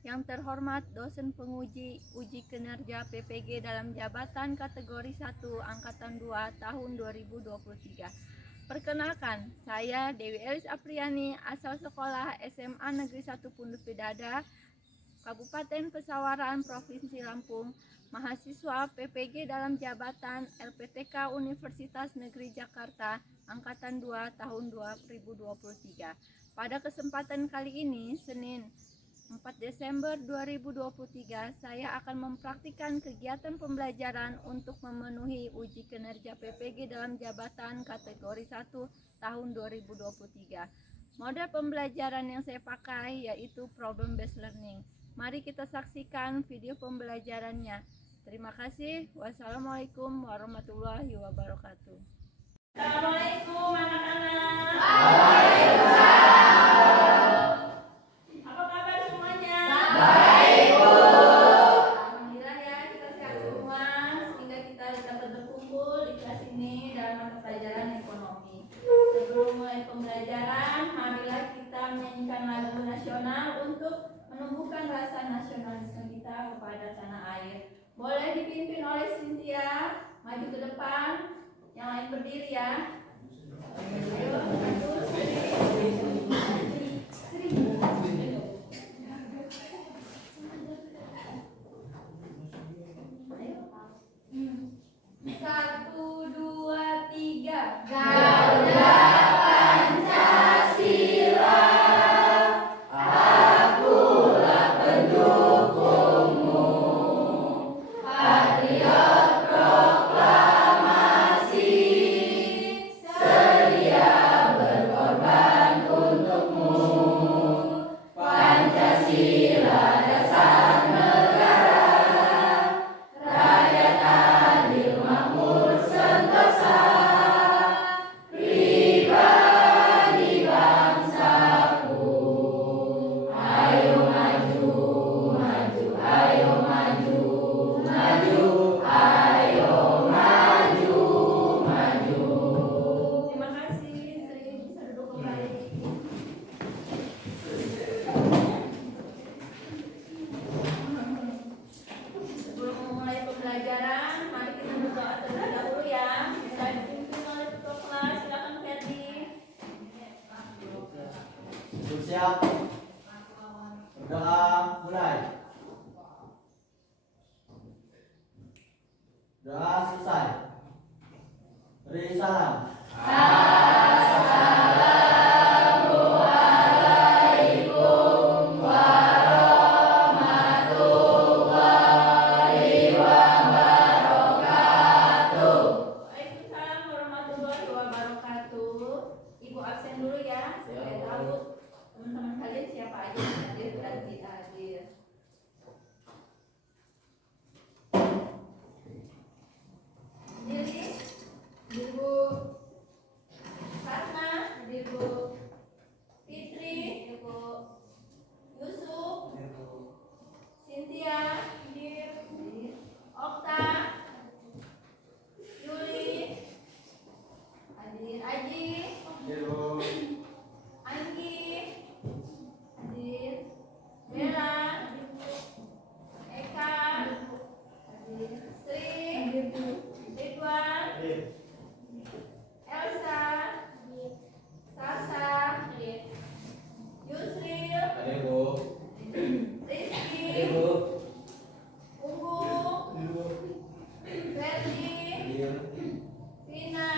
Yang terhormat dosen penguji uji kinerja PPG dalam jabatan kategori 1 Angkatan 2 tahun 2023. Perkenalkan, saya Dewi Elis Apriani, asal sekolah SMA Negeri 1 Pundut Bidada, Kabupaten Pesawaran, Provinsi Lampung, mahasiswa PPG dalam jabatan LPTK Universitas Negeri Jakarta, Angkatan 2 tahun 2023. Pada kesempatan kali ini, Senin 4 Desember 2023, saya akan mempraktikkan kegiatan pembelajaran untuk memenuhi uji kinerja PPG dalam jabatan kategori 1 tahun 2023. Model pembelajaran yang saya pakai yaitu problem based learning. Mari kita saksikan video pembelajarannya. Terima kasih. Wassalamualaikum warahmatullahi wabarakatuh. Assalamualaikum anak-anak. Pembelajaran, marilah kita menyanyikan lagu nasional untuk menumbuhkan rasa nasionalisme kita kepada tanah air. Boleh dipimpin oleh Cynthia, maju ke depan, yang lain berdiri ya. Ayo, maju. Satu, dua, tiga. Garuda Pancasila, akulah pendukungmu. Patriot proklamasi, sedia berkorban untukmu. Pancasila dasar negara, rakyat adil makmur sentosa, pribadi bangsaku. Ayo maju, maju, ayo maju, maju, ayo maju, maju. Terima kasih, Sri. Bisa duduk kembali. Sebelum memulai pembelajaran, mari kita berdoa terlebih dahulu ya. Bisa dipimpin oleh ketua kelas, silakan Ferdi. Siap. Berdoa mulai. Doa selesai. Beri salam. Assalamualaikum warahmatullahi wabarakatuh. Waalaikumsalam warahmatullahi wabarakatuh. Ibu absen dulu ya, supaya tahu teman-teman kalian siapa aja yang hadir dan tidak hadir. Jadi, Ibu Fatma, Ibu Fitri, Ibu Yusuf, Cynthia, Okta, Yuli, hadir Aji, Anggi, hadir Bella, Eka, hadir Sri, Ridwan, Elsa, Sasa, Yusril, Rizky, Ungu, Ferdi, Vina,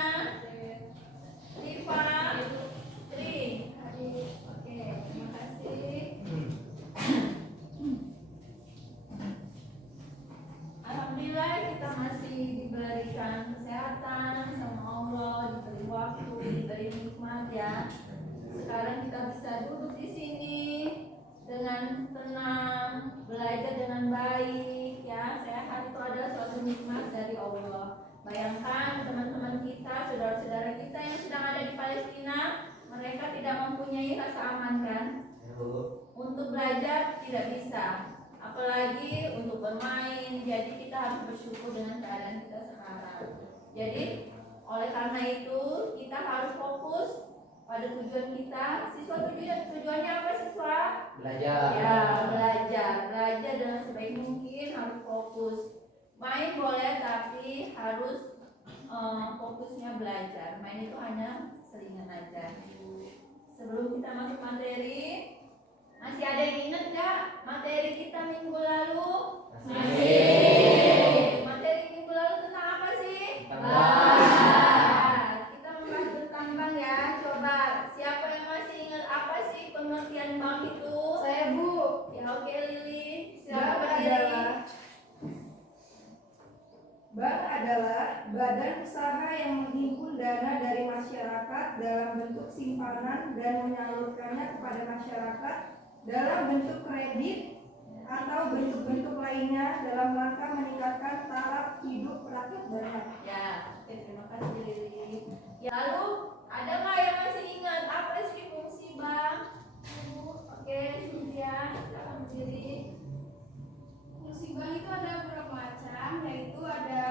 Rifa, Tri. Oke, terima kasih. Alhamdulillah kita masih diberikan kesehatan sama Allah, diberi waktu, diberi nikmat ya. Sekarang kita bisa duduk di sini dengan tenang, belajar dengan baik ya. Sehat itu adalah suatu nikmat dari Allah. Bayangkan teman-teman kita, saudara-saudara kita yang sedang ada di Palestina, mereka tidak mempunyai rasa aman kan? Untuk belajar tidak bisa, apalagi untuk bermain. Jadi kita harus bersyukur dengan keadaan kita sekarang. Jadi oleh karena itu kita harus fokus pada tujuan kita. Siswa tujuannya apa siswa? Belajar. Ya, belajar dengan sebaik mungkin, harus fokus. Main boleh tapi harus fokusnya belajar. Main itu hanya selingan aja. Sebelum kita masuk materi, masih ada yang ingat gak materi kita minggu lalu? Masih. Materi minggu lalu tentang apa sih? Bank. Kita membahas tentang bank ya. Coba siapa yang masih ingat apa sih pengertian bank itu? Saya Bu. Ya oke Lili. Bank Silakan adalah Bank adalah badan usaha yang menghimpun dana dari masyarakat dalam bentuk simpanan dan menyalurkannya kepada masyarakat dalam bentuk kredit atau bentuk-bentuk lainnya dalam rangka meningkatkan taraf hidup rakyat banyak. Ya, oke, terima kasih Lili. Ya, lalu ada nggak yang masih ingat apa sih fungsi bank? Oke, Cynthia, silakan berdiri. Fungsi bank itu ada beberapa macam, yaitu ada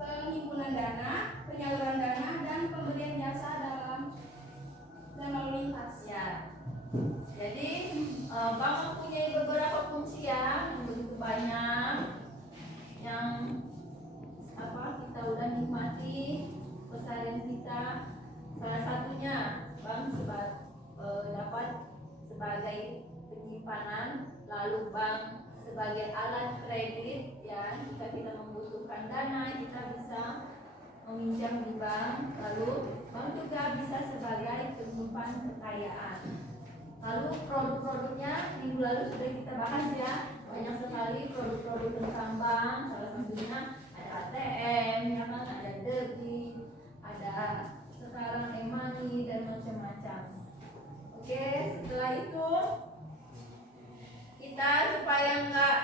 penghimpunan dana, penyaluran dana, dan pemberian jasa dalam dan lalu lintas. Ya, jadi bank mempunyai beberapa fungsi ya, yang begitu banyak yang kita udah nikmati keseharian kita. Salah satunya bank dapat sebagai penyimpanan, lalu bank sebagai alat kredit ya, jika kita membutuhkan dana kita bisa meminjam di bank. Lalu bank juga bisa sebagai penyimpan kekayaan. Lalu produk-produknya minggu lalu sudah kita bahas ya, banyak sekali produk-produk tentang bank. Salah satunya ada ATM, ya kan, ada debit, ada sekarang e-money dan macam-macam. Oke, setelah itu kita supaya nggak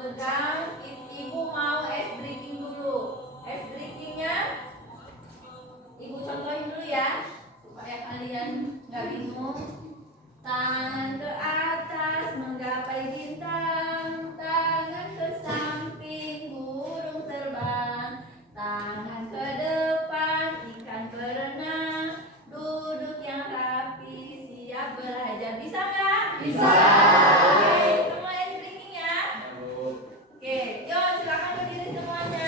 tegang, ibu mau es drinking dulu. Es drinkingnya ibu contohin dulu ya, supaya kalian nggak bingung. Tangan ke atas menggapai bintang, tangan ke samping burung terbang, tangan ke depan ikan berenang, duduk yang rapi siap belajar. Bisa nggak? Bisa. Oke, semua es drinking ya. Oke, yuk silakan berdiri semuanya.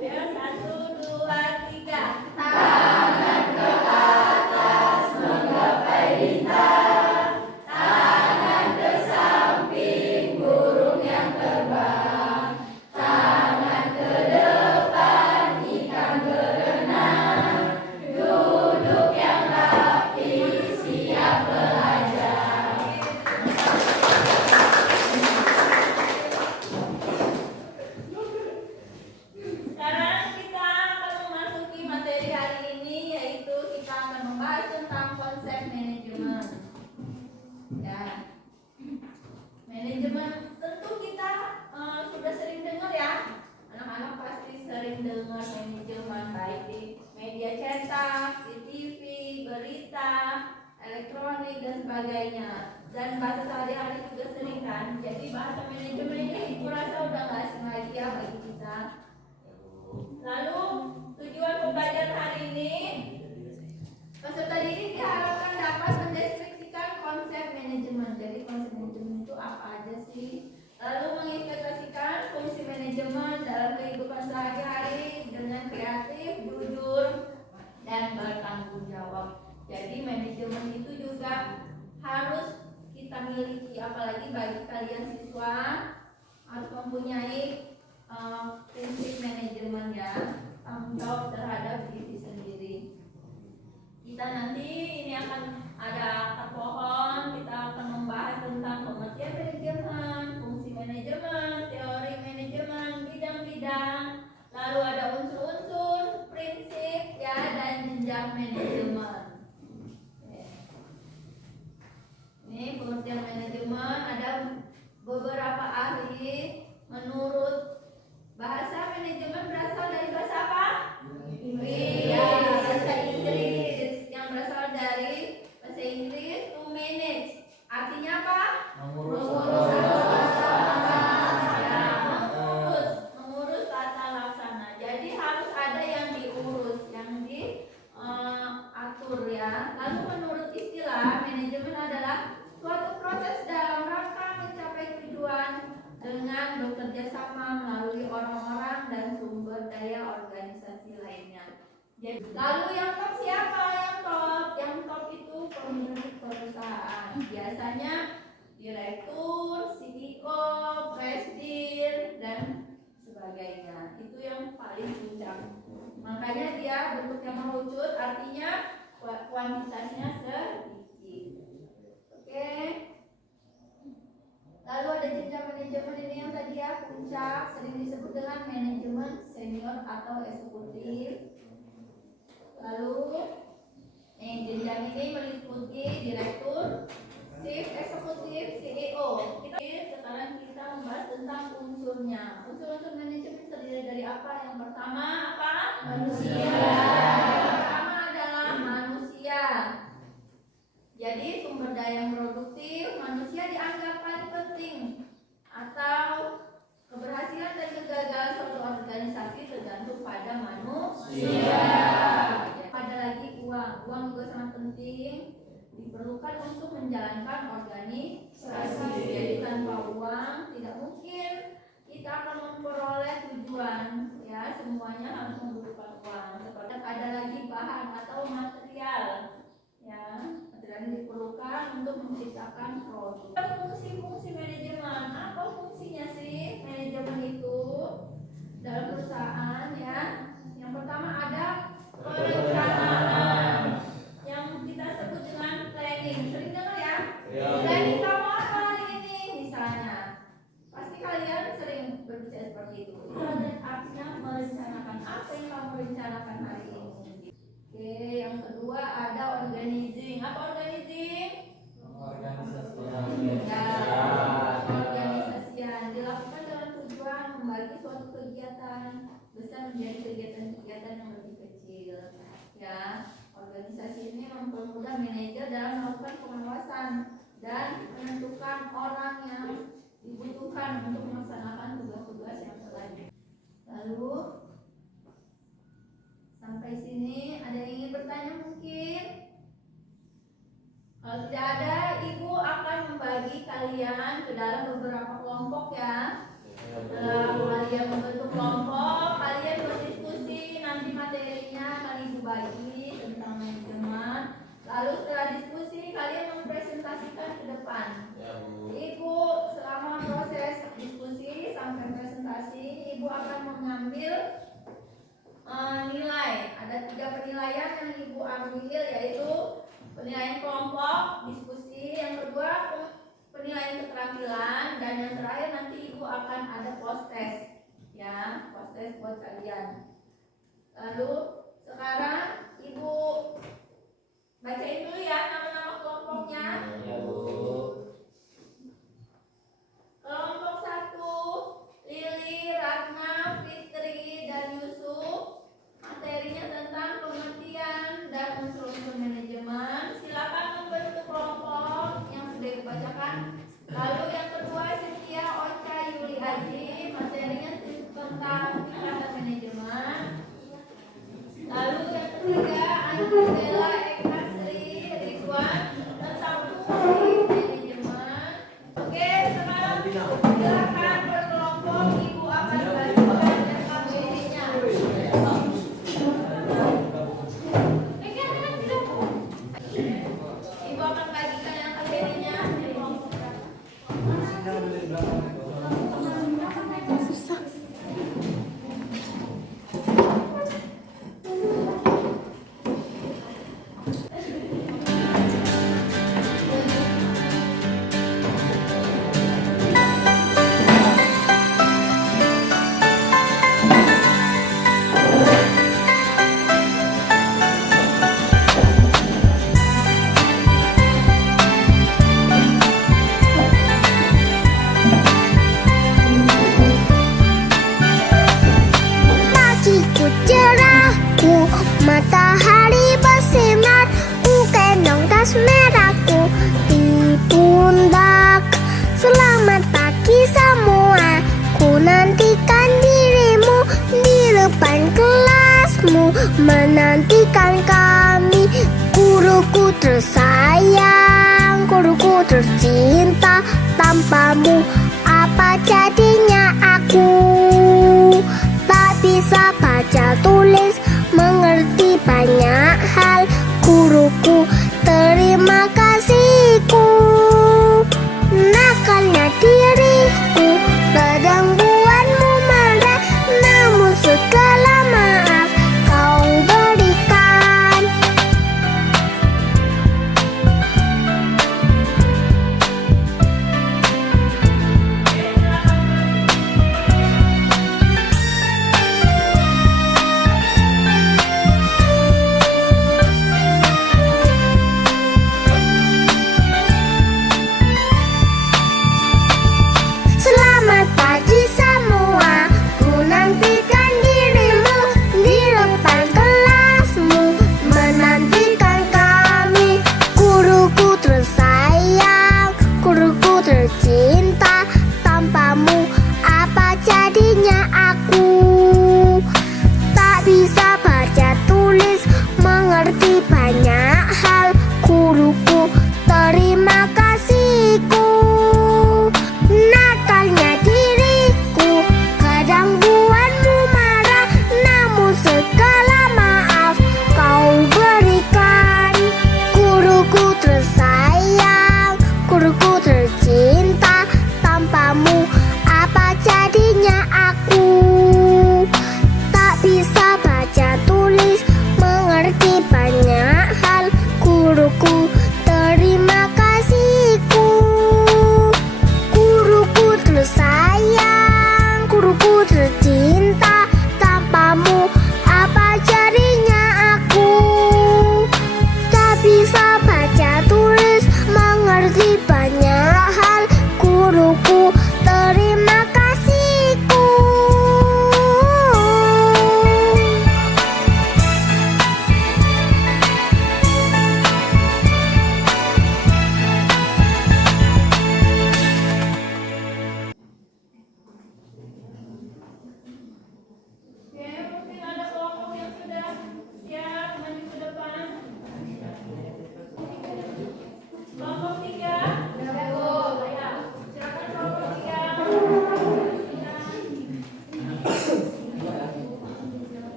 Ya, 1, 2, 3. Tangan ke atas menggapai bintang, tangan ke samping burung yang terbang, tangan ke depan ikan berenang, duduk yang rapi siap belajar. Sekarang kita akan memasuki materi hari ini, yaitu kita akan membahas tentang konsep manajemen. Ya, manajemen tentu kita sudah sering dengar ya. Anak-anak pasti sering dengar manajemen baik di media cetak, di TV, berita, elektronik dan sebagainya. Dan bahasa sehari-hari juga sering kan. Jadi bahasa manajemen ini kurasa udah nggak asing lagi ya bagi kita. Lalu tujuan pembelajaran hari ini, peserta didik diharapkan dapat mendeskripsikan konsep manajemen. Jadi konsep manajemen itu apa aja sih? Lalu mengintegrasikan fungsi manajemen dalam kehidupan sehari-hari dengan kreatif, jujur, dan bertanggung jawab. Jadi manajemen itu juga harus kita miliki, apalagi bagi kalian siswa harus mempunyai prinsip manajemen ya, tanggung jawab terhadap diri sendiri. Kita nanti ini akan ada pohon, kita akan membahas tentang pengertian manajemen, fungsi manajemen, teori manajemen, bidang-bidang, lalu ada unsur-unsur, prinsip ya, dan jenjang manajemen. Ini pengertian manajemen, ada beberapa ahli. Menurut bahasa manajemen berasal dari bahasa apa? Inggris. Ya, bahasa Inggris yang berasal dari bahasa Inggris to manage. Artinya apa? Mengurus tata laksana. Ya, mengurus tata laksana. Jadi Lalu yang top siapa? Yang top itu pemilik perusahaan. Biasanya direktur, CEO, presidir, dan sebagainya. Itu yang paling puncak. Makanya dia bentuknya mengerucut, artinya kuantitasnya sedikit. Oke. Lalu ada jenjang manajemen, ini yang tadi ya puncak, sering disebut dengan manajemen senior atau eksekutif. Lalu jenjang ini meliputi direktur, chief eksekutif, CEO. Sekarang kita membahas tentang unsurnya. Unsur-unsur manajemen terdiri dari apa? Yang pertama apa? Manusia. Yang pertama adalah manusia. Jadi sumber daya yang produktif, manusia dianggap paling penting, atau keberhasilan dan kegagalan suatu organisasi tergantung pada manusia. Ada lagi uang. Uang juga sangat penting, diperlukan untuk menjalankan organisasi. Jadi tanpa uang tidak mungkin kita akan memperoleh tujuan. Ya, semuanya harus membutuhkan uang. Seperti ada lagi bahan atau material. Ya, material yang diperlukan untuk menciptakan produk. Fungsi-fungsi manajemen. Apa fungsinya sih manajemen itu dalam perusahaan? Ya, yang pertama ada perencanaan, yang kita sebut dengan planning. Sering dengar ya? Planning kamu apa hari ini misalnya? Pasti kalian sering berbicara seperti itu. Itu artinya merencanakan apa yang kamu rencanakan hari ini. Oke, yang kedua ada organizing. Apa organizing? Organisasian dilakukan dengan tujuan membagi suatu kegiatan besar menjadi kegiatan-kegiatan yang lebih kecil. Ya, organisasi ini mempermudah manajer dalam melakukan pengawasan dan menentukan orang yang dibutuhkan untuk melaksanakan tugas-tugas yang telah. Lalu sampai sini ada yang ingin bertanya mungkin? Kalau tidak ada, ibu akan membagi kalian ke dalam beberapa kelompok ya. Setelah kalian membentuk kelompok, kalian berdiskusi, nanti materinya akan ibu bagi tentang manajemen. Lalu setelah diskusi, kalian mempresentasikan ke depan. Ibu selama proses diskusi sampai presentasi, ibu akan mengambil nilai. Ada 3 penilaian yang ibu ambil, yaitu penilaian kelompok, diskusi, yang kedua penilaian keterampilan, dan yang terakhir nanti ibu akan ada post test, ya, post test buat kalian. Lalu sekarang ibu bacain dulu ya nama-nama kelompoknya. Kelompok 1, Lili, Ratna, Fitri, dan Yusuf. Materinya tentang pengertian dan unsur-unsur manajemen. Silakan membentuk kelompok yang sudah dibacakan. Lalu yang kedua, Cynthia, Ocha, Yuli, Aji. Materinya tentang tingkatan manajemen. Lalu yang ketiga, Angela, Eka, Sri, Ridwan, tentang fungsi manajemen. Oke, sekarang silakan berkelompok. Ibu akan bagikan materinya. Ibu akan bagikan yang materinya. Pagiku cerahku, matahari bersinar, ku gendong tas merahku di pundak. Selamat pagi semua, ku nantikan dirimu di depan kelasmu, menantikan kami. Guruku tersayang, guruku tercinta, tanpamu apa jadinya aku? Tak bisa baca tulis, mengerti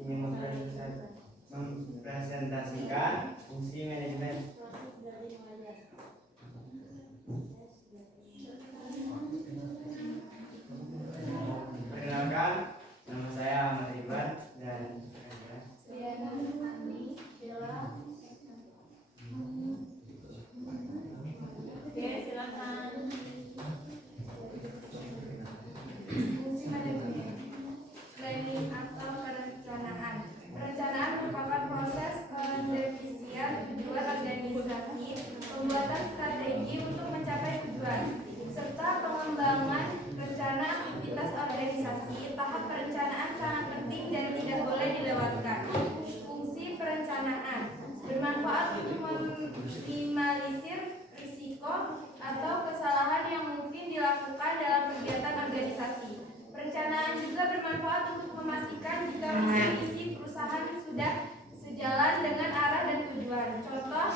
ingin mempresentasikan fungsi manajemen. Perkenalkan, nama saya Ahmad Iqbal dan Oke, silakan. Fungsi manajemen. Planning atau perencanaan. Perencanaan merupakan proses pendefinisian tujuan organisasi, pembuatan strategi untuk mencapai tujuan, serta pengembangan rencana aktivitas organisasi. Tahap perencanaan sangat penting dan tidak boleh dilewatkan. Fungsi perencanaan bermanfaat untuk meminimalisir risiko atau kesalahan yang mungkin dilakukan dalam kegiatan organisasi. Perencanaan juga bermanfaat untuk memastikan jika visi perusahaan sudah sejalan dengan arah dan tujuan. Contoh,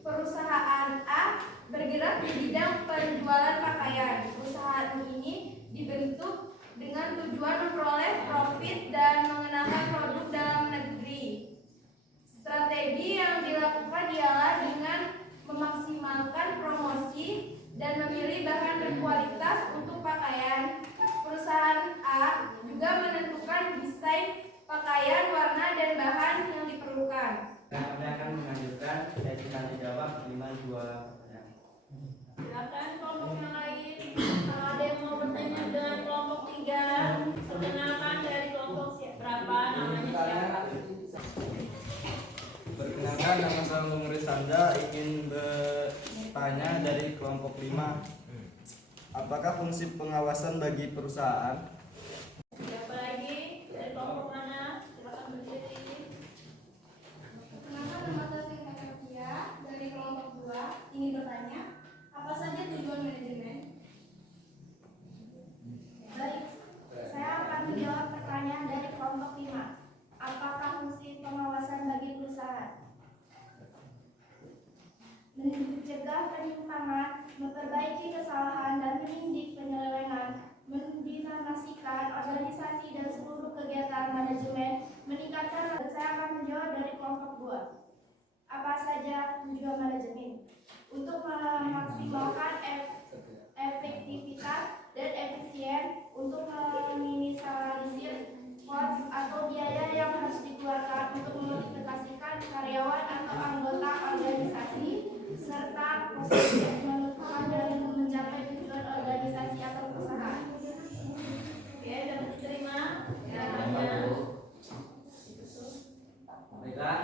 perusahaan A bergerak di bidang penjualan pakaian. Perusahaan ini dibentuk dengan tujuan memperoleh profit dan mengenalkan produk dalam negeri. Strategi yang dilakukan ialah dengan memaksimalkan promosi dan memilih bahan berkualitas untuk pakaian. Perusahaan A juga menentukan desain pakaian, warna, dan bahan yang diperlukan. kami akan mengajukan sesi tanya jawab 5-2 pertanyaan. Silakan kelompok yang lain. Kalau ada yang mau bertanya dengan kelompok 3, perkenalkan dari kelompok berapa, namanya siapa? Perkenalkan, nama saya Bung Risanda, ingin bertanya dari kelompok 5. Apakah fungsi pengawasan bagi perusahaan? Siapa lagi? Dari kelompok mana? Silakan berdiri. Perkenalkan, nama saya Sofia dari kelompok 2 ingin bertanya, apa saja tujuan manajemen? Baik, saya akan menjawab pertanyaan dari kelompok 5. Apakah fungsi pengawasan bagi perusahaan? Mencegah penyimpangan, memperbaiki kesalahan dan menindik penyelewengan, mendinamasikan organisasi dan seluruh kegiatan manajemen, meningkatkan. Saya akan menjawab dari kelompok 2. Apa saja tujuan manajemen? Untuk memaksimalkan efektivitas dan efisien, untuk meminimalisir cost atau biaya yang harus dikeluarkan untuk memotivasikan karyawan atau anggota organisasi, serta proses yang menentukan dan mencapai tujuan organisasi atau perusahaan. Oke, dapat diterima. Namanya. Baiklah,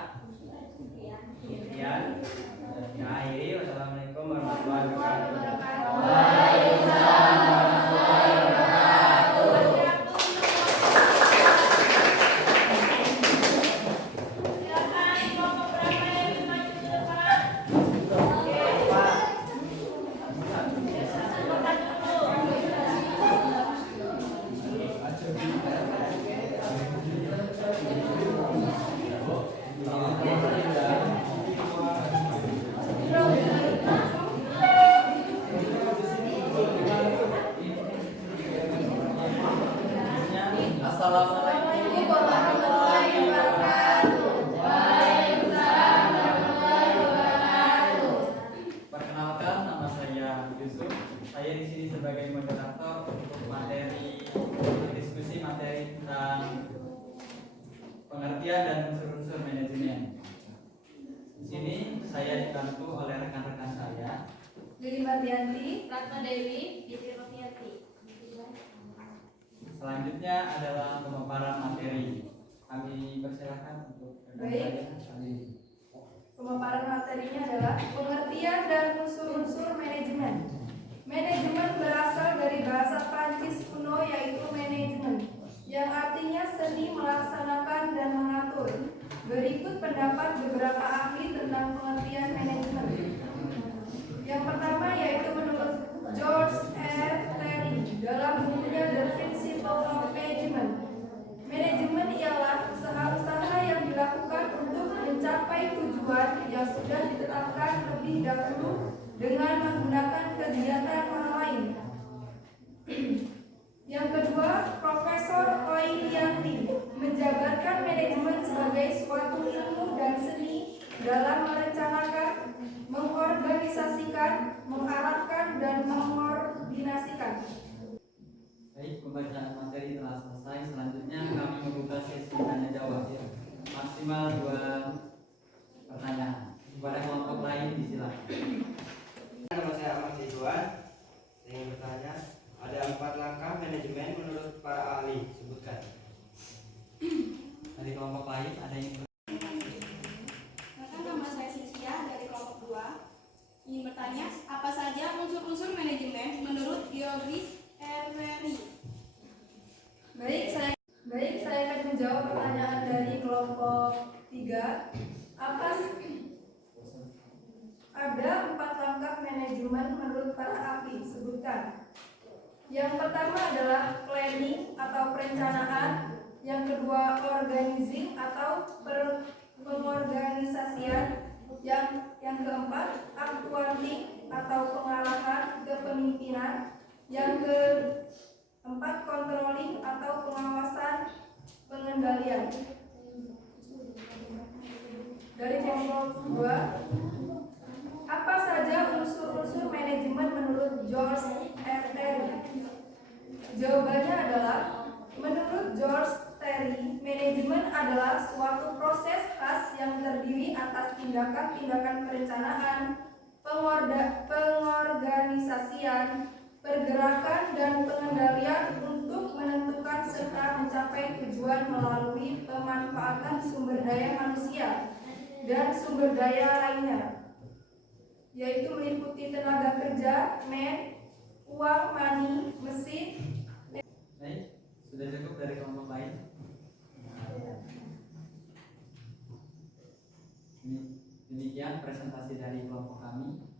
sekian. Kita akhiri. Wassalamualaikum warahmatullahi wabarakatuh. Silakan kelompok berapa yang ingin maju ke depan? Silakan dulu. Assalamualaikum warahmatullahi wabarakatuh. Waalaikumsalam warahmatullahi wabarakatuh. Perkenalkan, nama saya Yusuf. Saya di sini sebagai moderator untuk diskusi materi tentang pengertian dan unsur-unsur manajemen. Di sini saya dibantu oleh rekan-rekan saya. Lili Mardianti, Ratna Dewi. Fitri Rofiati. Selanjutnya adalah pemaparan materi. Kami persilakan untuk rekan Baik. saya. pemaparan materinya adalah pengertian dan unsur-unsur manajemen. Manajemen berasal dari bahasa Prancis kuno yaitu manajemen, yang artinya seni melaksanakan dan mengatur. Berikut pendapat beberapa ahli tentang pengertian manajemen. Yang pertama yaitu menurut George R. Terry dalam bukunya The Principle of Management. Manajemen ialah usaha-usaha yang dilakukan untuk mencapai tujuan yang sudah ditetapkan lebih dahulu dengan menggunakan kegiatan orang lain. Yang kedua, Profesor Oilianti menjabarkan pembacaan materi telah selesai. Selanjutnya kami membuka sesi tanya jawab. Maksimal 2 pertanyaan. Kepada kelompok lain disilakan. Nama saya Ahmad Ridwan. Saya ingin bertanya, ada 4 langkah manajemen menurut para ahli. Sebutkan. Dari kelompok lain ada yang Nama saya Sisia dari kelompok 2. Ingin bertanya, apa saja unsur-unsur manajemen menurut George Herreri? Baik, saya akan menjawab pertanyaan dari kelompok 3. Ada 4 langkah manajemen menurut para ahli. Sebutkan. Yang pertama adalah planning atau perencanaan. Yang kedua organizing atau pengorganisasian. Yang keempat upwarding atau pengarahan kepemimpinan. Yang keempat controlling atau pengawasan pengendalian. Dari kelompok 2, apa saja unsur-unsur manajemen menurut George R. Terry? Jawabannya adalah, menurut George Terry, manajemen adalah suatu proses khas yang terdiri atas tindakan-tindakan perencanaan, pengorganisasian, pergerakan, dan pengendalian untuk menentukan serta mencapai tujuan melalui pemanfaatan sumber daya manusia dan sumber daya lainnya, yaitu meliputi tenaga kerja, uang, money, mesin. baik. Sudah cukup dari kelompok lain. Demikian presentasi dari kelompok kami.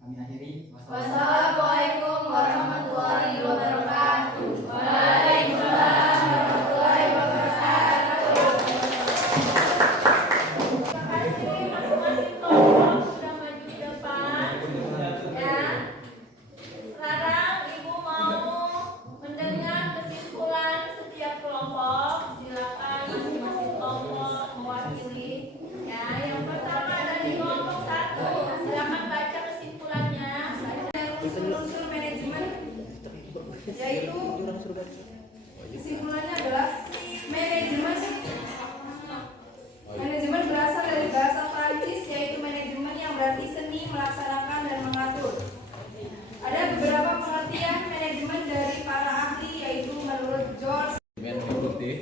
Kami akhiri. Wassalamualaikum warahmatullahi wabarakatuh. Waalaikumsalam warahmatullahi wabarakatuh. Terima kasih masing-masing kelompok sudah maju ke depan. Ya. Sekarang Ibu mau mendengar kesimpulan setiap kelompok. Silakan masing-masing kelompok mewakili. Ya, yang pertama dari kelompok 1. Silakan baca kesimpulannya. Unsur manajemen, yaitu kesimpulannya adalah manajemen berasal dari bahasa Prancis, yaitu manajemen yang berarti seni melaksanakan dan mengatur. Ada beberapa pengertian manajemen dari para ahli, yaitu menurut George. Manajemen produktif.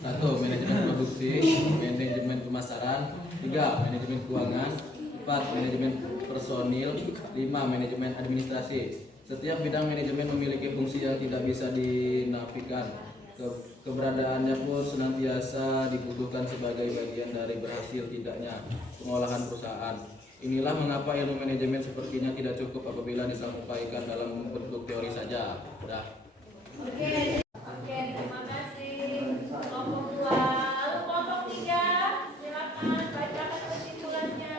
1. Manajemen produksi. Manajemen pemasaran. 3. Manajemen keuangan. 4. Manajemen personil. 5. Manajemen administrasi. Setiap bidang manajemen memiliki fungsi yang tidak bisa dinafikan. Keberadaannya pun senantiasa dibutuhkan sebagai bagian dari berhasil tidaknya pengolahan perusahaan. Inilah mengapa ilmu manajemen sepertinya tidak cukup apabila disampaikan dalam bentuk teori saja. Udah. Oke, terima kasih kelompok 2. Lalu kelompok 3, silakan bacakan kesimpulannya.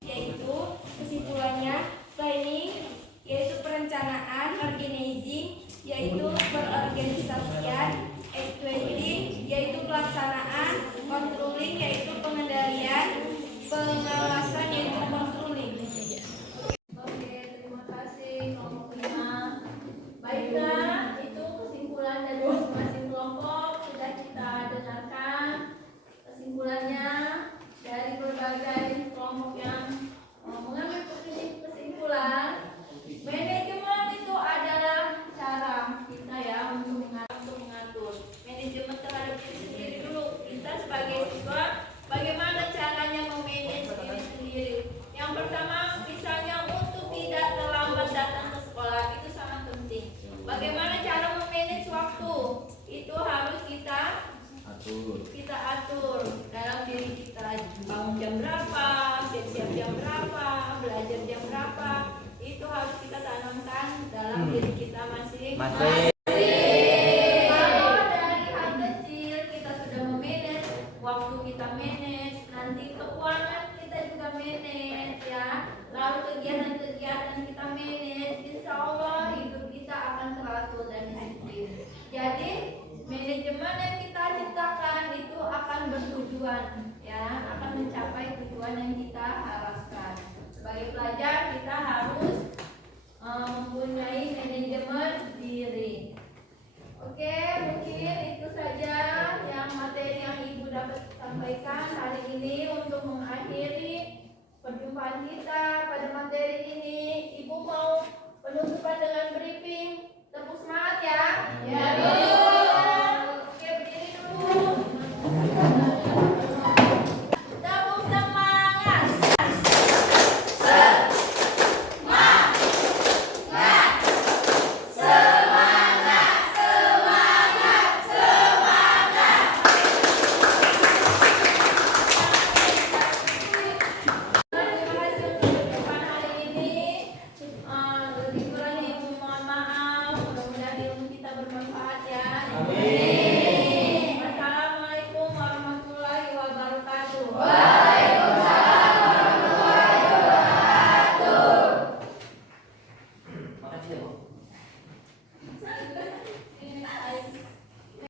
Yaitu kesimpulannya planning, yaitu perencanaan, organizing, yaitu perorganisasian, executing, yaitu pelaksanaan, controlling, yaitu pengendalian, pengawasan, yaitu controlling. Oke, terima kasih kelompok 5. Baiklah, itu kesimpulan dari masing-masing kelompok sudah kita dengarkan kesimpulannya dari berbagai kelompok yang mengambil kesimpulan. Manajemen itu adalah cara kita ya untuk mengatur manajemen terhadap diri sendiri dulu. Kita sebagai siswa, bagaimana caranya memanage diri sendiri? Yang pertama, misalnya untuk tidak terlambat datang ke sekolah, itu sangat penting. Bagaimana cara memanage waktu? Itu harus kita atur dalam diri kita. Bangun jam berapa, siap jam berapa, belajar jam berapa, itu harus kita tanamkan dalam diri kita masing-masing.